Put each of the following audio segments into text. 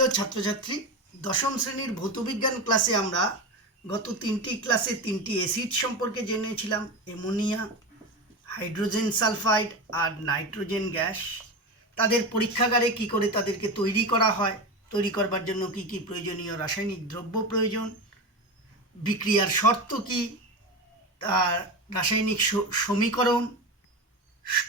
প্রিয় ছাত্রছাত্রী, দশম শ্রেণীর ভৌতবিজ্ঞান ক্লাসে আমরা গত তিনটি ক্লাসে তিনটি অ্যাসিড সম্পর্কে জেনেছিলাম: অ্যামোনিয়া, হাইড্রোজেন সালফাইড আর নাইট্রোজেন গ্যাস। তাদের পরীক্ষাগারে কি করে তাদেরকে তৈরি করা হয়, তৈরি করবার জন্য কি কি প্রয়োজনীয় রাসায়নিক দ্রব্য প্রয়োজন, বিক্রিয়ার শর্ত কি, তার রাসায়নিক সমীকরণ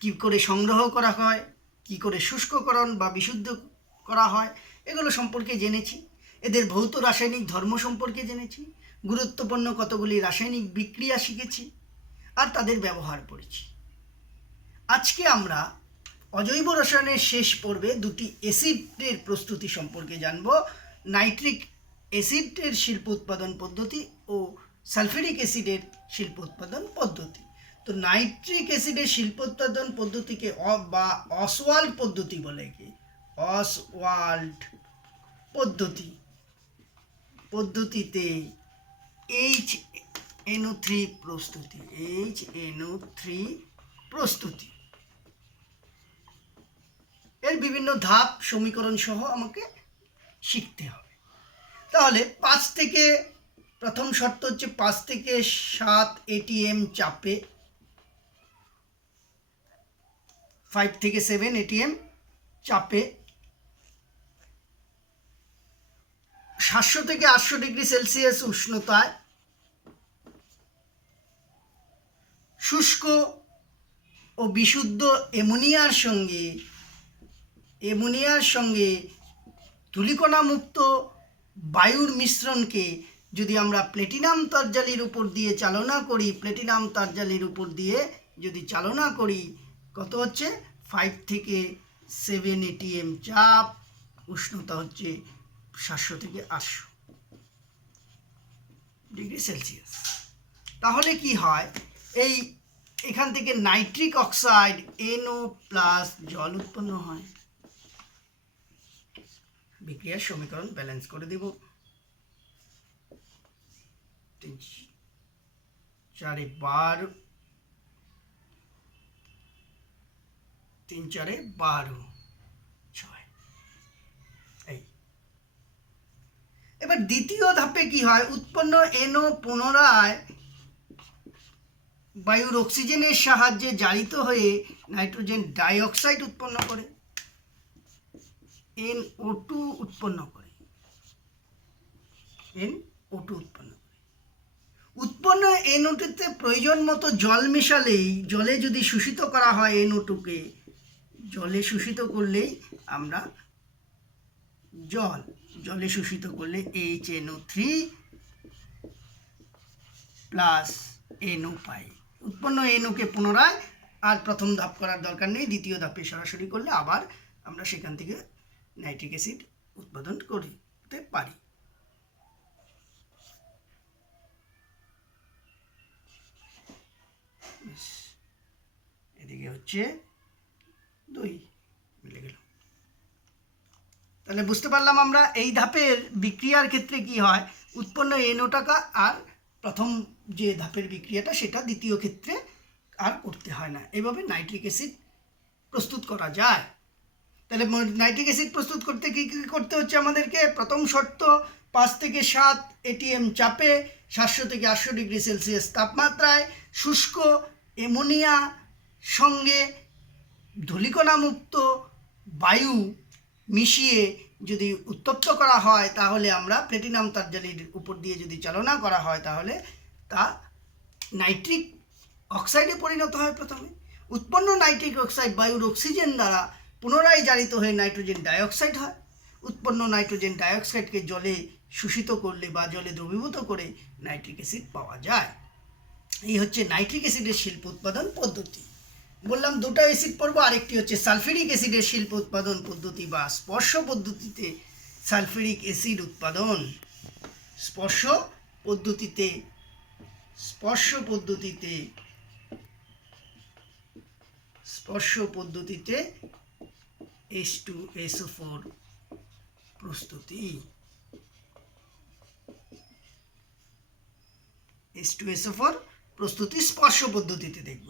কি করে সংগ্রহ করা হয়, কি করে শুষ্ককরণ বা বিশুদ্ধ করা হয়, এগুলো সম্পর্কে জেনেছি। এদের ভৌত রাসায়নিক ধর্ম সম্পর্কে জেনেছি, গুরুত্বপূর্ণ কতগুলি রাসায়নিক বিক্রিয়া শিখেছি আর তাদের ব্যবহার পড়েছি। আজকে আমরা অজৈব রসায়নের শেষ পর্বে দুটি অ্যাসিডের প্রস্তুতি সম্পর্কে জানব: নাইট্রিক অ্যাসিডের শিল্প উৎপাদন পদ্ধতি ও সালফিউরিক অ্যাসিডের শিল্প উৎপাদন পদ্ধতি। তো নাইট্রিক অ্যাসিডের শিল্প উৎপাদন পদ্ধতিকে বা অসওয়াল্ড পদ্ধতি বলে। কি অসওয়াল্ড পদ্ধতিতে HNO3 প্রস্তুতি এর বিভিন্ন ধাপ সমীকরণ সহ আমাকে শিখতে হবে। তাহলে প্রথম শর্ত হচ্ছে 5 থেকে 7 ATM চাপে, 5 থেকে 7 ATM চাপে 700 থেকে 800 ডিগ্রি সেলসিয়াস উষ্ণতায় শুষ্ক ও বিশুদ্ধ অ্যামোনিয়ার সঙ্গে ধূলিকণা মুক্ত বায়ুর মিশ্রণকে যদি আমরা প্লেটিনাম তারজালির উপর দিয়ে চালনা করি, কত হচ্ছে 5 থেকে 7 ATM চাপ, উষ্ণতা হচ্ছে 700 থেকে 800 ডিগ্রি সেলসিয়াস। তাহলে কি হয়, এখান থেকে নাইট্রিক অক্সাইড NO+ জল উৎপন্ন হয়। বিক্রিয়ার সমীকরণ ব্যালেন্স করে দেব। 3 4 12 3 4 12 6। এবার দ্বিতীয় ধাপে কি হয়, উৎপন্ন NO পুনরায় বায়ুর অক্সিজেনের সাহায্যে জারিত হয়ে নাইট্রোজেন ডাইঅক্সাইড উৎপন্ন করে, NO2 উৎপন্ন করে। উৎপন্ন NO2-তে প্রয়োজন মতো জল মেশালেই, জলে যদি শোষিত করা হয় NO2-কে, জলে শোষিত করলেই আমরা জলে শোষিত করলে HNO3 প্লাস NO পাই। উৎপন্ন NO-কে পুনরায় আর প্রথম ধাপ করার দরকার নেই, দ্বিতীয় ধাপে সরাসরি করলে আবার আমরা সেখান থেকে নাইট্রিক অ্যাসিড উৎপাদন করতে পারি। এদিকে হচ্ছে 2 মিলে গেল। তাহলে বুঝতে পারলাম আমরা এই ধাপের বিক্রিয়ার ক্ষেত্রে কি হয়, উৎপন্ন NO টাকা আর প্রথম যে ধাপের বিক্রিয়াটা সেটা দ্বিতীয় ক্ষেত্রে আর করতে হয় না। এইভাবে নাইট্রিক অ্যাসিড প্রস্তুত করা যায়। তাহলে নাইট্রিক অ্যাসিড প্রস্তুত করতে কী কী করতে হচ্ছে আমাদেরকে? প্রথম শর্ত 5 থেকে 7 ATM চাপে 700 থেকে 800 ডিগ্রি সেলসিয়াস তাপমাত্রায় শুষ্ক অ্যামোনিয়া সঙ্গে ধূলিকণামুক্ত বায়ু মিশিয়ে যদি উত্তপ্ত করা হয়, তাহলে আমরা প্লেটিনাম তারজালির উপর দিয়ে যদি চালনা করা হয়, তাহলে তা নাইট্রিক অক্সাইডে পরিণত হয়। প্রথমে উৎপন্ন নাইট্রিক অক্সাইড বায়ুর অক্সিজেন দ্বারা পুনরায় জারিত হয়ে নাইট্রোজেন ডাইঅক্সাইড হয়। উৎপন্ন নাইট্রোজেন ডাইঅক্সাইডকে জলে শোষিত করলে বা জলে দ্রবীভূত করে নাইট্রিক অ্যাসিড পাওয়া যায়। এই হচ্ছে নাইট্রিক অ্যাসিডের শিল্প উৎপাদন পদ্ধতি। বললাম দুটো অ্যাসিড পড়বো, আরেকটি হচ্ছে সালফিউরিক অ্যাসিডের শিল্প উৎপাদন পদ্ধতি বা স্পর্শ পদ্ধতিতে সালফিউরিক অ্যাসিড উৎপাদন। স্পর্শ পদ্ধতিতে H2SO4 প্রস্তুতি। H2SO4 প্রস্তুতি স্পর্শ পদ্ধতিতে দেখব।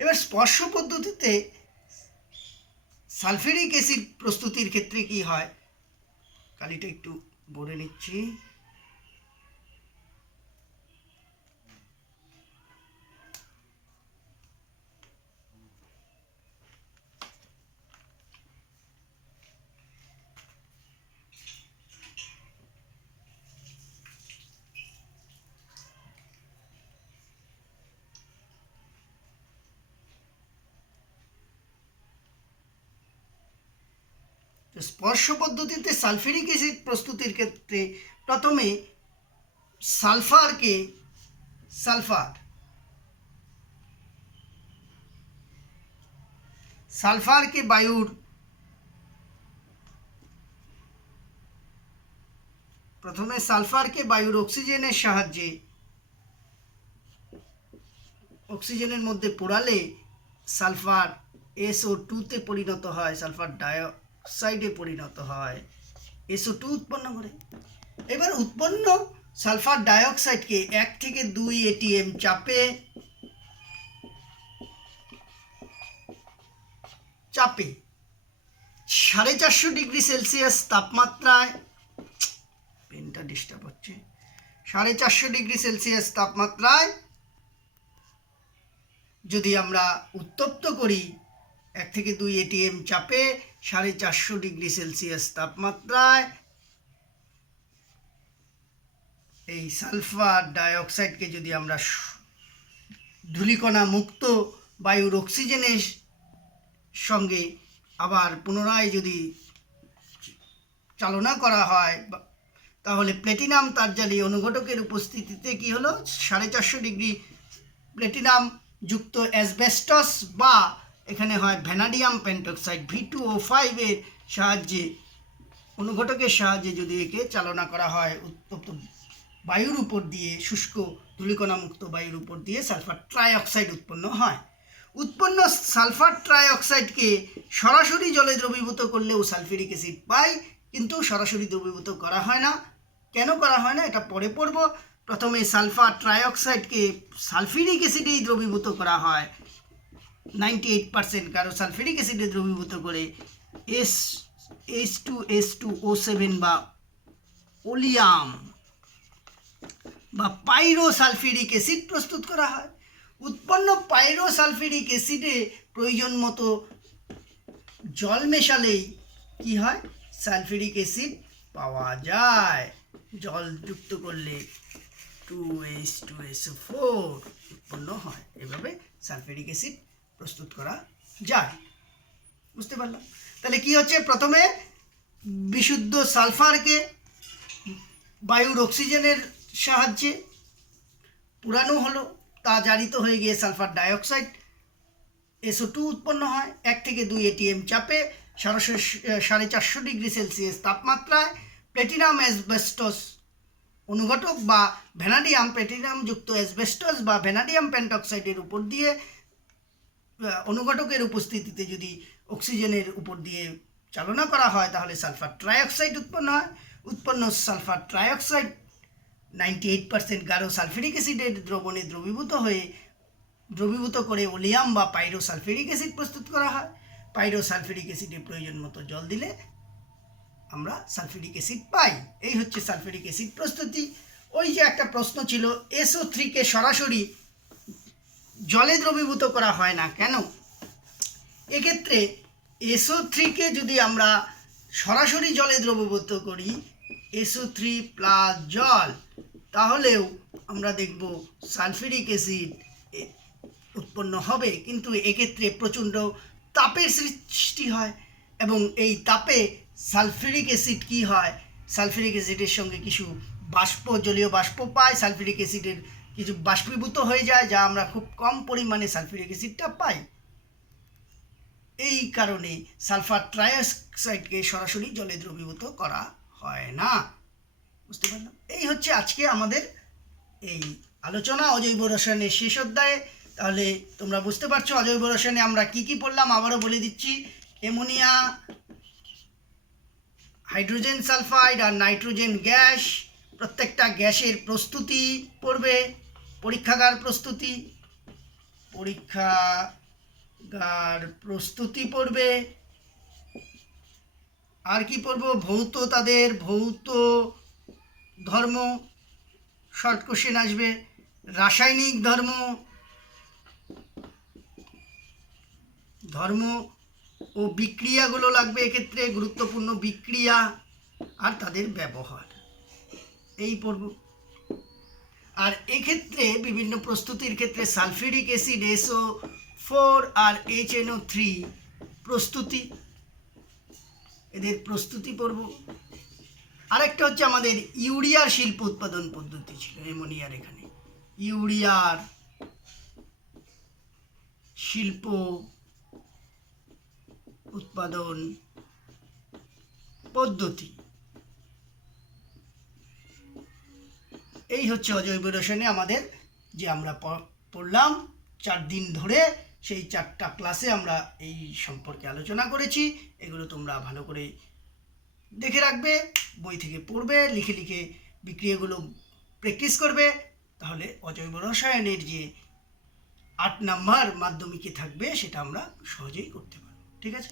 এবার স্পর্শ পদ্ধতিতে সালফিউরিক অ্যাসিড প্রস্তুতির ক্ষেত্রে কি হয়, কালিটা একটু ভরে নিচ্ছি। স্পর্শ পদ্ধতিতে সালফিউরিক অ্যাসিড প্রস্তুতির ক্ষেত্রে প্রথমে সালফারকে বায়ুর অক্সিজেনের সাহায্যে অক্সিজেনের মধ্যে পোড়ালে সালফার SO2 পরিণত হয়, সালফার ডাইঅক্সাইডে পরিণত হয়, SO2 উৎপন্ন করে। এবার উৎপন্ন সালফার ডাইঅক্সাইডকে 1 থেকে 2 ATM চাপে 450 ডিগ্রি সেলসিয়াস তাপমাত্রায়, পেনটা ডিস্টার্ব হচ্ছে, 450 ডিগ্রি সেলসিয়াস তাপমাত্রায় যদি আমরা উত্তপ্ত করি, 1 থেকে 2 ATM চাপে 450 ডিগ্রি সেলসিয়াস তাপমাত্রায় এই সালফার ডাইঅক্সাইডকে যদি আমরা ধূলিকণা মুক্ত বায়ুর অক্সিজেনের সঙ্গে আবার পুনরায় যদি চালনা করা হয়, তাহলে প্লেটিনাম তারজালি অনুঘটকের উপস্থিতিতে কি হলো, 450 ডিগ্রি প্লেটিনাম যুক্ত অ্যাসবেস্টস বা এখানে হয় ভ্যানাডিয়াম পেন্টক্সাইড V2O5 এর সাহায্যে, অনুঘটকের সাহায্যে যদি একে চালনা করা হয় উত্তপ্ত বায়ুর উপর দিয়ে, শুষ্ক ধূলিকণামুক্ত বায়ুর উপর দিয়ে সালফার ট্রাইঅক্সাইড উৎপন্ন হয়। উৎপন্ন সালফার ট্রাইঅক্সাইডকে সরাসরি জলে দ্রবীভূত করলেও সালফিউরিক অ্যাসিড পাই, কিন্তু সরাসরি দ্রবীভূত করা হয় না। কেন করা হয় না এটা পরে পড়ব। প্রথমে সালফার ট্রাইঅক্সাইডকে সালফিউরিক অ্যাসিডেই দ্রবীভূত করা হয় 98%, কারণ সালফিউরিক অ্যাসিডে দ্রবীভূত করে H2SO7 বা ওলিয়াম বা পাইরোসালফিউরিক অ্যাসিড প্রস্তুত করা হয়। উৎপন্ন পাইরোসালফিউরিক অ্যাসিডে প্রয়োজন মতো জল মেশালেই কি হয়, সালফিউরিক অ্যাসিড পাওয়া যায়। জল যুক্ত করলে 2H2SO4 উৎপন্ন হয়। এভাবে সালফিউরিক অ্যাসিড প্রস্তুত করা যায়। বুঝতে পারলাম? তাহলে কি হচ্ছে, প্রথমে বিশুদ্ধ সালফারকে বায়ুর অক্সিজেনের সাহায্যে পুরানো হলো, তা জারিত হয়ে গিয়ে সালফার ডাইঅক্সাইড SO2 উৎপন্ন হয়। 1 থেকে 2 ATM চাপে 450 ডিগ্রি সেলসিয়াস তাপমাত্রায় প্লেটিনাম অ্যাসবেস্টস অনুঘটক বা ভ্যানাডিয়াম, প্লেটিনাম যুক্ত অ্যাসবেস্টস বা ভ্যানাডিয়াম পেন্টক্সাইডের উপর দিয়ে অনুঘটকের উপস্থিতিতে যদি অক্সিজেনের উপর দিয়ে চালনা করা হয়, তাহলে সালফার ট্রাইঅক্সাইড উৎপন্ন হয়। উৎপন্ন সালফার ট্রাইঅক্সাইড 98% গাঢ় সালফিউরিক অ্যাসিডের দ্রবণে দ্রবীভূত করে ওলিয়াম বা পাইরোসালফিউরিক অ্যাসিড প্রস্তুত করা হয়। পাইরোসালফিউরিক অ্যাসিডে প্রয়োজন মতো জল দিলে আমরা সালফিউরিক অ্যাসিড পাই। এই হচ্ছে সালফিউরিক অ্যাসিড প্রস্তুতি। ওই যে একটা প্রশ্ন ছিল, SO3 সরাসরি জলে দ্রবীভূত করা হয় না কেন? এক্ষেত্রে SO3 যদি আমরা সরাসরি জলে দ্রবীভূত করি, SO3 প্লাস জল, তাহলেও আমরা দেখব সালফিউরিক অ্যাসিড উৎপন্ন হবে, কিন্তু এক্ষেত্রে প্রচণ্ড তাপের সৃষ্টি হয় এবং এই তাপে সালফিউরিক অ্যাসিড কি হয়, সালফিউরিক অ্যাসিডের সঙ্গে কিছু জলীয় বাষ্প পায়, সালফিউরিক অ্যাসিডের কিছু বাষ্পীভূত হয়ে যায়, যা আমরা খুব কম পরিমাণে সালফিউরিক অ্যাসিডটা পাই। এই কারণে সালফার ট্রাইঅক্সাইডকে সরাসরি জলে দ্রবীভূত করা হয় না। বুঝতে পারলাম? এই হচ্ছে আজকে আমাদের এই আলোচনা অজৈব রসায়নের শেষ অধ্যায়ে। তাহলে তোমরা বুঝতে পারছো অজৈব রসায়নে আমরা কি কি পড়লাম। আবারও বলে দিচ্ছি, অ্যামোনিয়া, হাইড্রোজেন সালফাইড আর নাইট্রোজেন গ্যাস, প্রত্যেকটা গ্যাসের প্রস্তুতি পড়বে, পরীক্ষাগার প্রস্তুতি পড়বে, আর কি পড়বো, ভৌত, তাদের ভৌত ধর্ম, শর্ট কোশ্চেন আসবে। রাসায়নিক ধর্ম, ধর্ম ও বিক্রিয়াগুলো লাগবে এক্ষেত্রে, গুরুত্বপূর্ণ বিক্রিয়া আর তাদের ব্যবহার, এই পড়ব। আর এক্ষেত্রে বিভিন্ন প্রস্তুতির ক্ষেত্রে সালফিউরিক অ্যাসিড SO4 আর HNO3 প্রস্তুতি, এদের প্রস্তুতি পড়ব। আরেকটা হচ্ছে আমাদের ইউরিয়ার শিল্প উৎপাদন পদ্ধতি ছিল, অ্যামোনিয়ার, এখানে ইউরিয়ার শিল্প উৎপাদন পদ্ধতি। এই হচ্ছে অজৈব রসায়নে আমাদের যে আমরা পড়লাম 4 দিন ধরে, সেই 4টা ক্লাসে আমরা এই সম্পর্কে আলোচনা করেছি। এগুলো তোমরা ভালো করে দেখে রাখবে, বই থেকে পড়বে, লিখে লিখে বিক্রিয়াগুলো প্র্যাকটিস করবে, তাহলে অজৈব রসায়নের যে 8 নাম্বার মাধ্যমিকে থাকবে সেটা আমরা সহজেই করতে পারবো। ঠিক আছে।